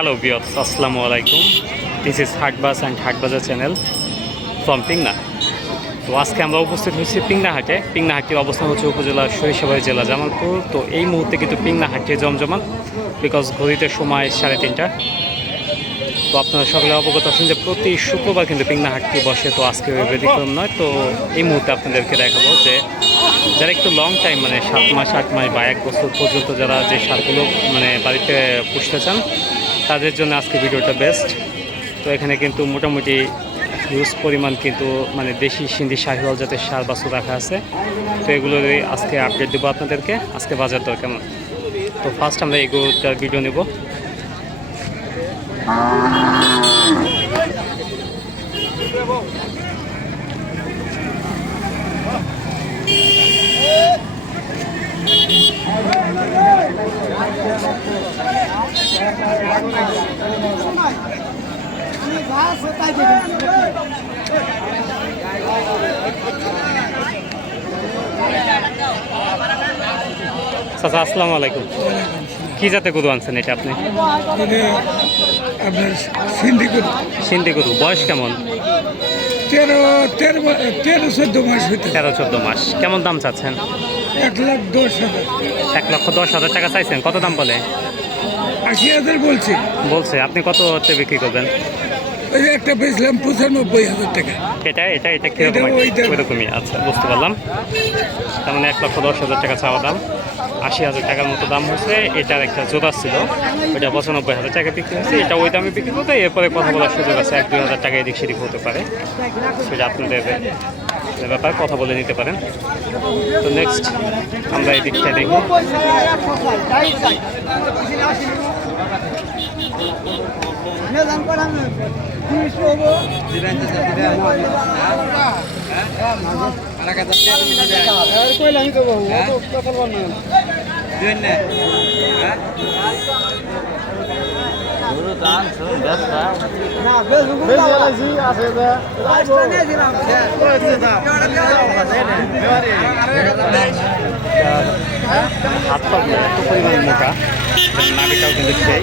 Hello বিয়স আসসালামু আলাইকুম this is হাটবাস and Hatbazar channel from Pingna তো আজকে আমরা উপস্থিত হয়েছি পিংনাহাটে। পিংনাহাটির অবস্থান হচ্ছে উপজেলা সরিষাবাড়ি জেলা জামালপুর। তো এই মুহূর্তে কিন্তু পিংনাহাটে জমজমান বিকজ ঘড়িতে সময় সাড়ে তিনটা। তো আপনারা সকলে অবগত আছেন যে প্রতি শুক্রবার কিন্তু পিংনাহাটটি বসে। তো আজকে ব্যতিক্রম নয়। তো এই মুহূর্তে আপনাদেরকে দেখাবো যে যারা একটু লং টাইম মানে সাত মাস, আট মাস বা এক বছর পর্যন্ত যারা যে সারগুলো মানে বাড়িতে পুষতে চান তাদের জন্য আজকে ভিডিওটা বেস্ট তো এখানে কিন্তু মোটামুটি হিউজ পরিমাণ কিন্তু মানে দেশি সিন্ধি শাহিওয়াল জাতের সার বাছুর রাখা আছে। তো এগুলোর আজকে আপডেট দেবো আপনাদেরকে। আজকে বাজার দর কেমন? তো ফার্স্ট আমরা এগুলোটার ভিডিও নেব। চাচা আসসালামু আলাইকুম। কি জাতে গরু আনছেন এটা আপনি? সিন্ধি গরু। বয়স কেমন? তেরো তেরো তেরো চোদ্দ মাস তেরো চোদ্দ মাস। কেমন দাম চাচ্ছেন? এক লাখ দশ হাজার। এক লক্ষ দশ হাজার টাকা চাইছেন। কত দাম বলে? আশি হাজার বলছে। বলছে আপনি কত হতে বিক্রি করবেন? ওই যে একটা বেচলাম পঁচানব্বই হাজার টাকা। এটা এটা এটা কীরকম। ওইরকমই আচ্ছা বুঝতে পারলাম। তার মানে এক লক্ষ দশ হাজার টাকা চাওয়া দাম। আশি হাজার টাকার মতো দাম হচ্ছে এটার একটা জোড়া ছিল। ওইটা পঁচানব্বই হাজার টাকা বিক্রি হচ্ছে এটা ওই দামে বিক্রি করতে এরপরে কথা বলার সুযোগ আছে। এক দুই হাজার টাকা এদিক সেদিক হতে পারে। সেটা আপনাদের ব্যাপার। কথা বলে নিতে পারেন। তো নেক্সট আমরা এই দিকটা দেখি। হাত পা এত পরিমাণ মোটা নাবিটাও কিন্তু সেই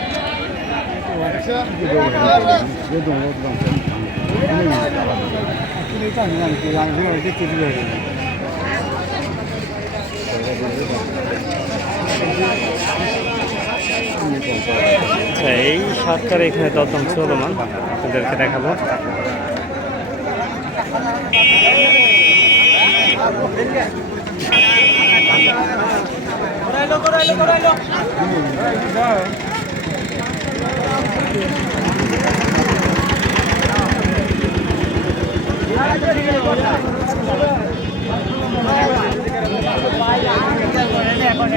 আচ্ছা এই সরকার এখানে দরদাম চলমান আপনাদেরকে দেখাবো। এখন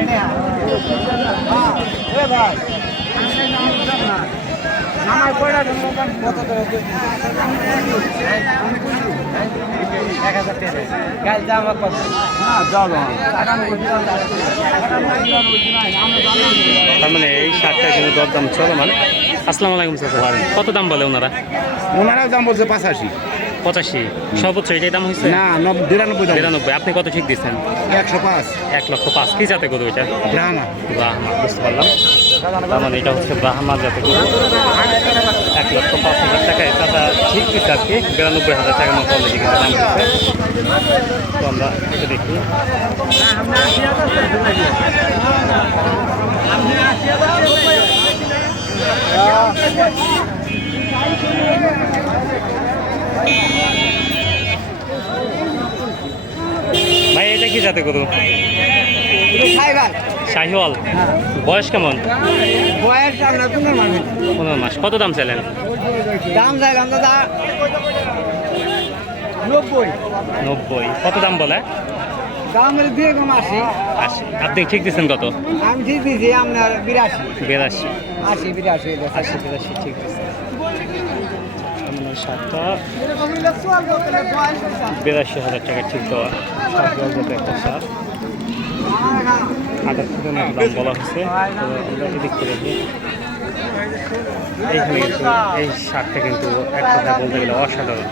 তার মানে এই শার্টটা কিন্তু দরদাম চলমান। আসসালামু আলাইকুম স্যার। কত দাম বলে ওনারা? ওনারা দাম বলছে পাঁচাশি। পঁচাশি। সর্বোচ্চ এটাই দাম হয়েছে? না নব- বিরানব্বই দাম। বিরানব্বই। আপনি কত ঠিক দিচ্ছেন? একশো পাঁচ। এক লক্ষ পাঁচ। কি যাতে গরু এটা? ব্রাহ্মা বুঝতে পারলাম। তার মানে এটা হচ্ছে ব্রাহ্মা গরু এক লক্ষ পাঁচ হাজার টাকা। এটা ঠিক দিচ্ছে আর কি বিরানব্বই হাজার টাকার মতো অলরেডি কিন্তু দাম দিচ্ছে। তো আমরা এটা দেখি। ভাই এটা কি জাতে গরু? শাহিওয়াল বয়স কেমন? বয়স পনেরো মাস। কত দাম চাইলেন? দাম চাইলাম দাদা নব্বই। নব্বই। কত দাম বলে? দাম হলো দুই কম আশি। আশি। আপনি ঠিক দিচ্ছেন কত? আমি ঠিক দিয়েছি আপনার বিরাশি। বিরাশি। আশি বিরাশি আশি বিরাশি ঠিক দিচ্ছেন। শার্টটা বিরাশি হাজার টাকা ঠিক দেওয়া। জাতের একটা শার্ট বলা হচ্ছে আমরা এই শার্টটা কিন্তু অসাধারণ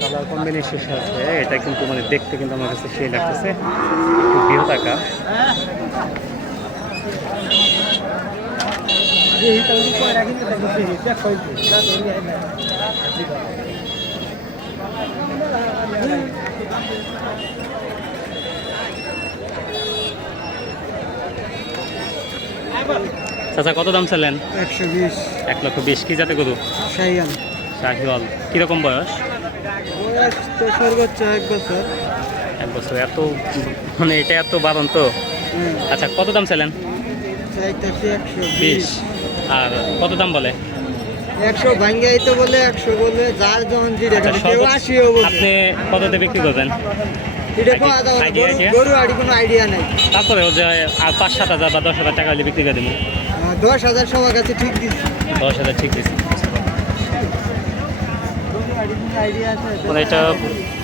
কালার কম্বিনেশন সাথে এটা কিন্তু মানে দেখতে কিন্তু আমার কাছে সেই লাগতেছে একটু আকার চাচা কত দাম চাইলেন একশো বিশ। এক লক্ষ বিশ। কি যাতে গরু? সাইয়ান শাহিওয়াল। কীরকম বয়স? সর্বোচ্চ এক বছর। এক বছর। এত মানে এটা এত বারণ তো? আচ্ছা কত দাম চাইলেন একশো বিশ। আর কত দাম বলে? একশো ভাঙ্গাই তো বলে একশো বলে যার যখন জিরে আচ্ছা, কেউ আসিও বলে। আপনি কততে বিক্রি করবেন? গরু- আড়ি কোনো আইডিয়া নেই। তারপরে যে আর পাঁচ সাত হাজার বা দশ হাজার টাকা হলে বিক্রি করে দেবো। দশ হাজার সবার কাছে ঠিক দিচ্ছি দশ হাজার ঠিক দিচ্ছি গরু আড়ি কোনো আইডিয়া আছে মানে এটা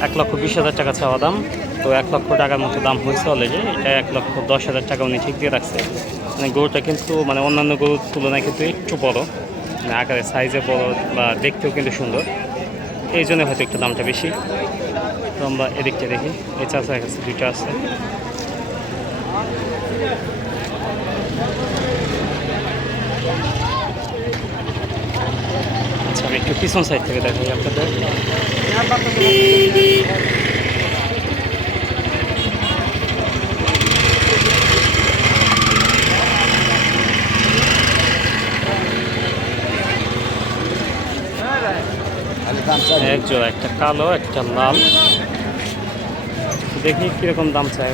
এক লক্ষ বিশ হাজার টাকা চাওয়া দাম। তো এক লক্ষ টাকার মতো দাম হয়েছে অলরেডি এটা এক লক্ষ দশ হাজার টাকা উনি ঠিক দিয়ে রাখছে। মানে গরুটা কিন্তু মানে অন্যান্য গরুর তুলনায় কিন্তু একটু বড়। মানে আকারে সাইজে বড় বা দেখতেও কিন্তু সুন্দর। এই জন্য হয়তো একটু দামটা বেশি। তো আমরা এদিকটা দেখি। চাষের কাছে দুইটা আছে আচ্ছা আমি একটু পিছন সাইড থেকে দেখাই আপনাদের। এক জোড়া, একটা কালো, একটা লাল। দেখি কীরকম দাম চাই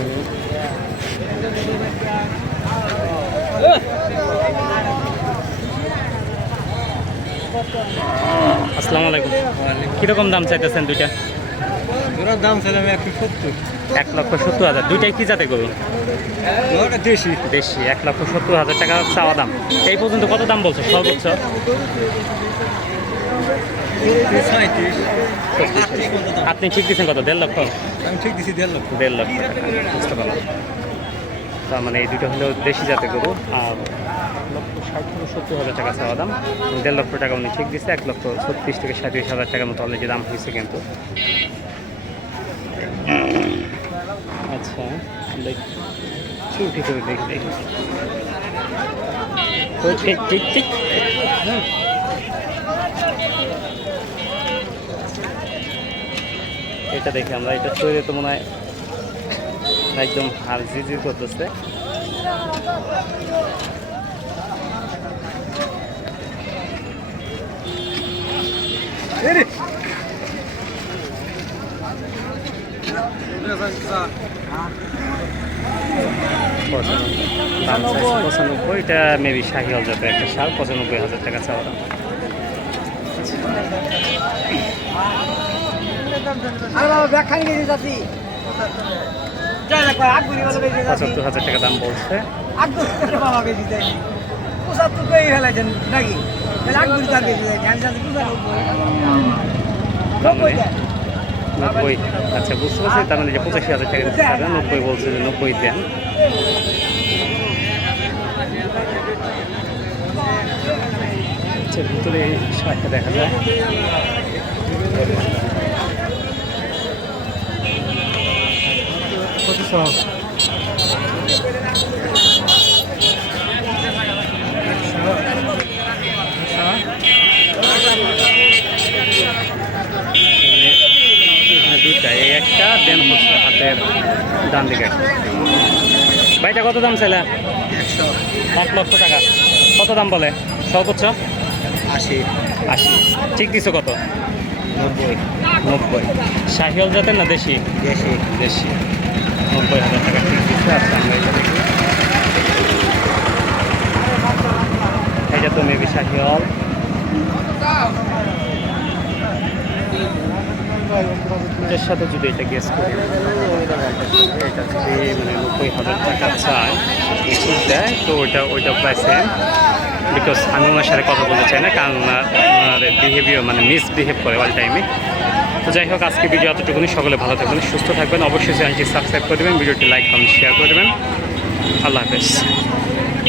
আসসালামু আলাইকুম। কীরকম দাম চাইতেছেন দুইটা? ওরা দাম ছিলাম একশো সত্তর। এক লক্ষ সত্তর হাজার। দুইটাই কি যাতে ওটা দেশি। বেশি এক লক্ষ সত্তর হাজার টাকা চাওয়া দাম। এই পর্যন্ত কত দাম বলছে? সর্বোচ্চ? আপনি ঠিক দিচ্ছেন কত? দেড় লক্ষ? আমি ঠিক দিছি দেড় লক্ষ। দেড় লক্ষ টাকা। বুঝতে পারলাম। তার মানে এই দুটো হলো দেশি জাতে গরু। আর সত্তর হাজার টাকা দাম। দেড় লক্ষ টাকা উনি ঠিক দিচ্ছে এক লক্ষ ছত্রিশ থেকে সাঁত্রিশ হাজার টাকার মতো অলরেডি দাম হয়েছে কিন্তু। আচ্ছা দেখি ঠিক ঠিক ঠিক। এটা দেখি আমরা, এটা শরীরে তো মনে হয় একদম হার জিজি করতেছে। পঁচানব্বই এটা মেবি শাহিওয়াল জাতের একটা সার পঁচানব্বই হাজার টাকা চাওয়া পঁচাত্তর হাজার টাকা দাম বলছে। পঁচাত্তর নাকি? নব্বই। নব্বই। আচ্ছা বুঝতে পারছি তার মানে যে পঁচাশি হাজার টাকা দিতে পারবে নব্বই বলছে যে নব্বই দেন। আচ্ছা ভিতরে শার্টটা দেখা যায়। এখানে দুইটা এই একটা দেন হচ্ছে হাতের ডান দিকে। ভাইটা কত দাম চাইলে? একশো। এক লক্ষ টাকা। কত দাম বলে? সর্বোচ্চ আশি। আশি। ঠিক দিছো কত? নব্বই। নব্বই। শাহিওল জাতের না দেশি? দেশি। দেশি। নব্বই হাজার টাকা ঠিক দিচ্ছে আচ্ছা আমরা এটা দেখি। এটা তো মেবি শাহিওল। সাথে যদি এটা গেস করি। যদি মানে নব্বই হাজার টাকা চায়, ওষুধ দেয়, তো ওইটা ওইটা সেম বিকজ আমি ওনার সাথে কথা বলতে চাই না, কারণ ওনার বিহেভিয়ার মানে মিসবিহেভ করে অল টাইমে তো যাই হোক, আজকে ভিডিও এতটুকুনি। সকলে ভালো থাকবেন, সুস্থ থাকবেন। অবশ্যই চ্যানেলটি সাবস্ক্রাইব করে দেবেন, ভিডিওটি লাইক কমেন্ট শেয়ার করে দেবেন। আল্লাহ হাফেজ।